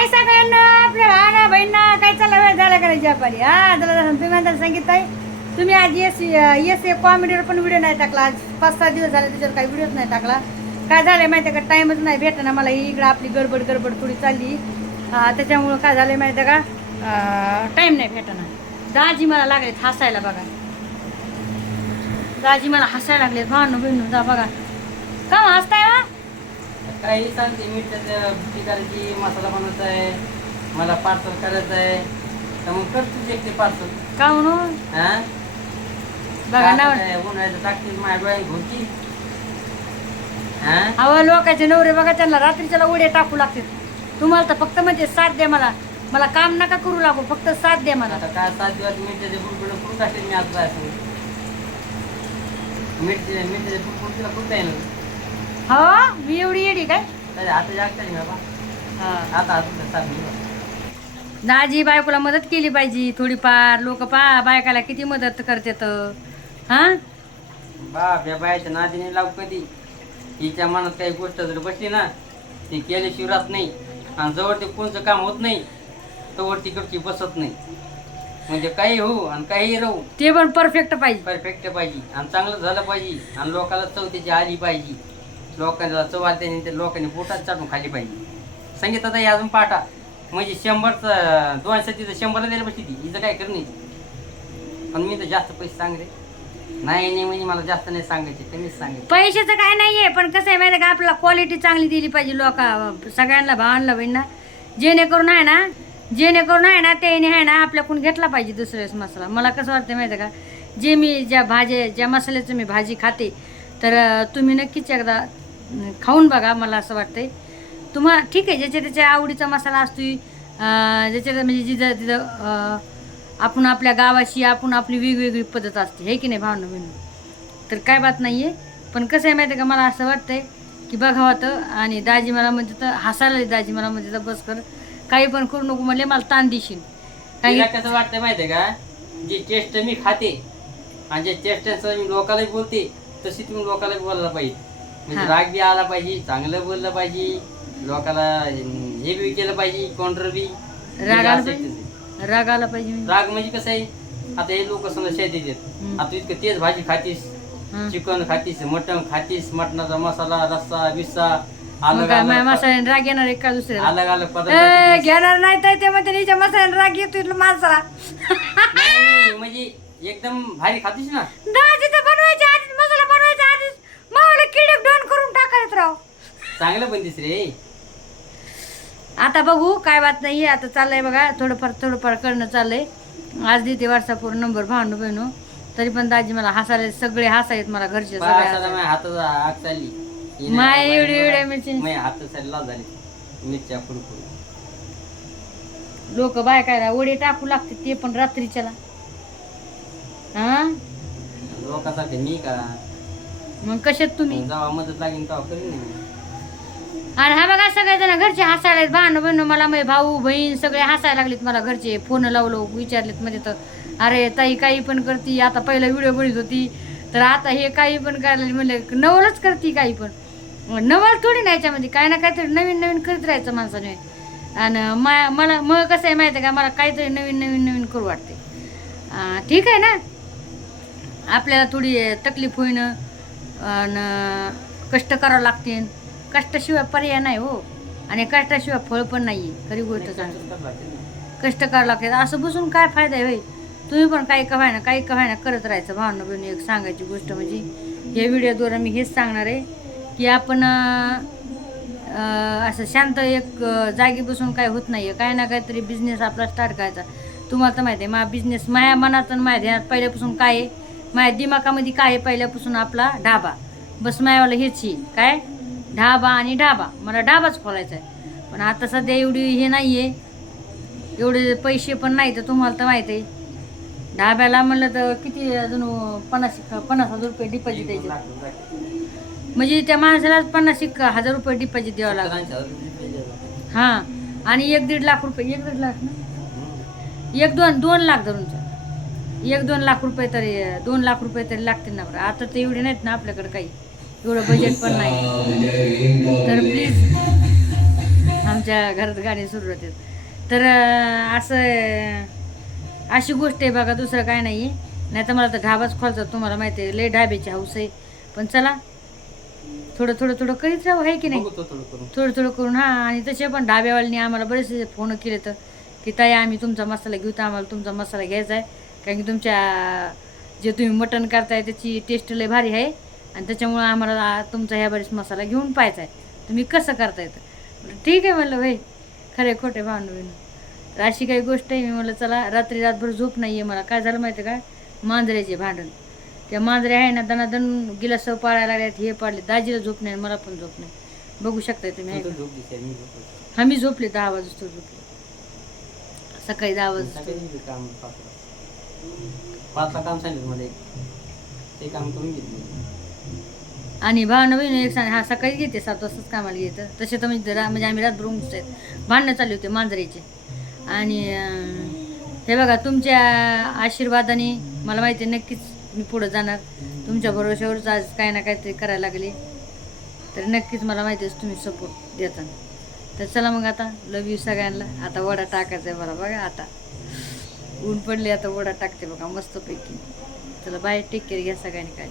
हाय सगळ्यांना? आपल्या भावाना बहिणा काय चाललं वेळ झाला करायची व्यापारी हा झाला तुम्ही म्हणता सांगितलं आहे तुम्ही आज येस येस ए कॉमेडीवर पण व्हिडिओ नाही टाकला. आज पाच सहा दिवस झाले त्याच्यावर काही व्हिडिओच नाही टाकला. काय झालंय माहिती आहे का? टाईमच नाही भेटणं मला. इकडं आपली गडबड गडबड थोडी चालली. त्याच्यामुळं काय झालंय माहिती आहे का? टाईम नाही भेटणार. दाजी मला लागले हसायला बघा. दाजी मला हसायला लागले भावनो बहिणू जा बघा. का हो, हसताय हो? काही सांगते मी त्याच्या बुटी करायची मसाला बनवायचा आहे मला पार्सल करायचं आहे. तर मग कर तुझे एकटे पार्सल का म्हणून? हा? बघा ना. उन्हाळ्याचं टाकतील माझ्या डोळ्यात घोटी हा? अहो लोकांचे नवरे बघा त्यांना रात्रीच्याला उड्या टाकू लागतात. तुम्हाला तर फक्त म्हणजे साथ द्या मला. मला काम नका करू लागू फक्त साथ द्या मला. आता काय सात दिवस मिरच्याचे बुडबुड कुठं टाकतील मी आता जायचं मिरची मिरच्याचे बुडबुड तिला कुठं ना हो मी एवढी येडी काय? आता साथ मी दाजी बायकोला मदत केली पाहिजे थोडीफार. लोक पा बायकाला किती मदत करतात. हा? बाप या बायाच्या नादीने लाव कधी. हिच्या मनात काही गोष्ट जर बसली ना ती केल्याशिवाय राहत नाही. आणि जवळ ते कोणचं काम होत नाही तोवर तिकडची बसत नाही. म्हणजे काही हो आणि काही राहू. ते पण परफेक्ट पाहिजे. परफेक्ट पाहिजे. आणि चांगलं झालं पाहिजे. आणि लोकांना चव त्याची आली पाहिजे. लोकांना चव आली त्याने ते लोकांनी पोटात चाटून खाली पाहिजे संगीत ताई अजून पाठा म्हणजे शंभरचं दोनशे तिथं शंभरला द्यायला पाहिजे ती. हिचं काय करणे? पण मी तर जास्त पैसे सांगते. नाही नाही म्हणजे मला जास्त नाही सांगायचे कमीच सांगायचे. पैशाचं काय नाहीये पण कसं आहे माहिती आहे का? आपल्याला क्वालिटी चांगली दिली पाहिजे लोक सगळ्यांना भावांना बहिणींना. जेणेकरून आहे ना जेणेकरून आहे ना त्याने आहे ना आपल्याकडून घेतला पाहिजे दुसऱ्याच मसाला. मला कसं वाटतं माहिती आहे का? जे मी ज्या भाज्या ज्या मसाल्याचं मी भाजी खाते तर तुम्ही नक्कीच एकदा खाऊन बघा मला असं वाटतंय. तुम्हाला ठीक आहे ज्याच्या त्याच्या आवडीचा मसाला असतोय ज्याच्या म्हणजे जिथं तिथं आपण आपल्या गावाशी आपण आपली वेगवेगळी पद्धत असते हे की नाही भावना बहिणी? तर काय बात नाही आहे पण कसं आहे माहिती आहे का मला असं वाटतंय की बघावं तर आणि दाजी मला म्हणजे तर हसायला दाजी मला म्हणजे तर बस कर काही पण करू नको म्हणले मला ताण देशील. काही कसं वाटतं माहितीये का जी चेष्ट मी खाते आणि जे टेस्ट मी लोकांना बोलते तशी तुम्ही लोकांना बोलायला पाहिजे. म्हणजे. राग बी आला पाहिजे चांगलं बोललं पाहिजे लोकांना हे बी केलं पाहिजे काउंटर बी राग आला म्हणजे पाहिजे? आहे राग आला पाहिजे ते. मी. राग म्हणजे कसं आहे आता हे लोक समजा शेत देतात हम्म. आता इतकं तेच भाजी खातीस. चिकन खातीस मटण खातीस मटणाचा मसाला रस्सा बिस्सा अलग मसाल्याने राग येणार आहे का दुसऱ्याला अलग अलग पदार्थ घेणार नाही तर ते म्हणते हिच्या मसाल्याने राग येतो माणसाला म्हणजे एकदम भारी खातीस ना टाकायचं राव चांगलं बनतीस रे. आता बघू काय बात नाही आता चाललंय बघा थोडंफार थोडंफार करणं चाललंय. आज देते व्हॉट्सअपवर नंबर भावनो बहिणू. तरी पण दाजी मला हसायला सगळे हसायत मला घरचे सगळे आग चालली. माय एवढी एवढ्या मिरची. हात चालली लाल झाली. मिरच्या फुडफुड लोक बाय काय ओढे टाकू लागते ते पण रात्रीच्याला. हा? लोकांसारखे मी का? मग कशात तुम्ही? जेव्हा मदत लागेल तेव्हा करीन ना मी. आणि हा बघा सगळेजण घरचे हसायला भांड बहिण मला माझे भाऊ बहीण सगळे हसायला लागलेत मला घरचे. फोन लावलो विचारलेत म्हणजे तर अरे ताई काही पण करती आता पहिला व्हिडिओ बघित होती तर आता हे काही पण करायला म्हणले नवलच करती काही पण. नवल थोडी नाही याच्यामध्ये काही ना काहीतरी नवीन नवीन करीत राहायचं माणसाने. आणि मा मला मग कसं आहे माहिती आहे का मला काहीतरी नवीन नवीन नवीन करू वाटते. ठीक आहे ना? आपल्याला थोडी तकलीफ होईन. आणि कष्ट करावं लागतील. कष्टाशिवाय पर्याय नाही हो. आणि कष्टाशिवाय फळ पण नाही खरी गोष्ट सांग कष्ट करावं लागते असं बसून काय फायदा आहे भाई तुम्ही पण काही कवाय ना काही कवाय ना करत राहायचं. भावना बहिणी एक सांगायची गोष्ट म्हणजे या व्हिडिओद्वारे मी हेच सांगणार आहे की आपण असं शांत एक जागी बसून काय होत नाही आहे काय ना काहीतरी बिझनेस आपला स्टार्ट करायचा. तुम्हाला तर माहिती आहे माझा बिझनेस माझ्या मनात आणि माझ्या ध्यानात पहिल्यापासून काय आहे? माझ्या दिमागामध्ये काय आहे पहिल्यापासून आपला ढाबा? बस मायावाला हेच आहे. काय? ढाबा आणि ढाबा. मला ढाबाच खोलायचा आहे. पण आता सध्या एवढी हे नाही आहे एवढे पैसे पण नाही तर तुम्हाला तर माहिती आहे. ढाब्याला म्हणलं तर किती अजून पन्नास पन्नास हजार रुपये डिपॉझिट द्यायचे. म्हणजे त्या माणसाला पन्नास एक हजार रुपये डिपॉझिट द्यावं पाहिजे. हां. आणि एक दीड लाख रुपये एक दीड लाख ना. एक दोन दोन लाख धरून. एक दोन लाख रुपये तरी दोन लाख रुपये तरी लागतील ना बरं. आता तर एवढे नाहीत ना आपल्याकडे काही. एवढं बजेट पण नाही. तर प्लीज आमच्या घरात गाणी सुरू होते तर असं अशी गोष्ट आहे बघा दुसरं काय नाही. नाही तर मला तर ढाबाच खोलतात तुम्हाला माहिती आहे. लय ढाब्याची हाऊस आहे. पण चला थोडं थोडं थोडं करीत राहू आहे की नाही? थोडं थोडं करून हां. आणि तसे पण ढाब्यावाल्यांनी आम्हाला बरेचसे फोन केले तर की ताई आम्ही तुमचा मसाला घेऊ तर आम्हाला तुमचा मसाला घ्यायचा आहे. कारण की तुमच्या जे तुम्ही मटण करताय त्याची टेस्ट लय भारी आहे. आणि त्याच्यामुळं आम्हाला तुमचा ह्या बरेच मसाला घेऊन पाहायचा आहे तुम्ही कसं करता येतं ठीक आहे म्हणलं भाई खरे खोटे भांडून तर अशी काही गोष्ट आहे मी म्हणलं चला रात्री रातभर झोप नाही आहे मला. काय झालं माहिती आहे का? मांजऱ्याचे भांडण. त्या मांजऱ्या आहे ना दणादण गिलास पाळायला लागल्यात हे पाडले. दाजीला झोप नाही मला पण झोप नाही. बघू शकताय तुम्ही. हा मी झोपले दहा वाजता झोपले. सकाळी दहा वाजता पाचला काम सांगितलं मला एक. ते काम करून घेतलं. आणि भावना बहीण एक सांग हा सकाळी घेते सात वाजताच कामाला येतं. तसे तर म्हणजे रा- म्हणजे आम्ही रातभर उंच आहेत. भांडणं चालले होते मांजरीचे. आणि अं, हे बघा तुमच्या आशीर्वादाने मला माहिती आहे नक्कीच मी पुढं जाणार. तुमच्या भरोश्यावरच आज काही ना काहीतरी करायला लागले. तर नक्कीच मला माहिती आहे तुम्ही सपोर्ट देता तर चला मग आता लव यू सगळ्यांना. आता वडा टाकायचा आहे मला बघा आता. ऊन पडले आता वडा टाकते बघा मस्तपैकी. चला बाय टेक केअर घ्या सगळ्यांनी काय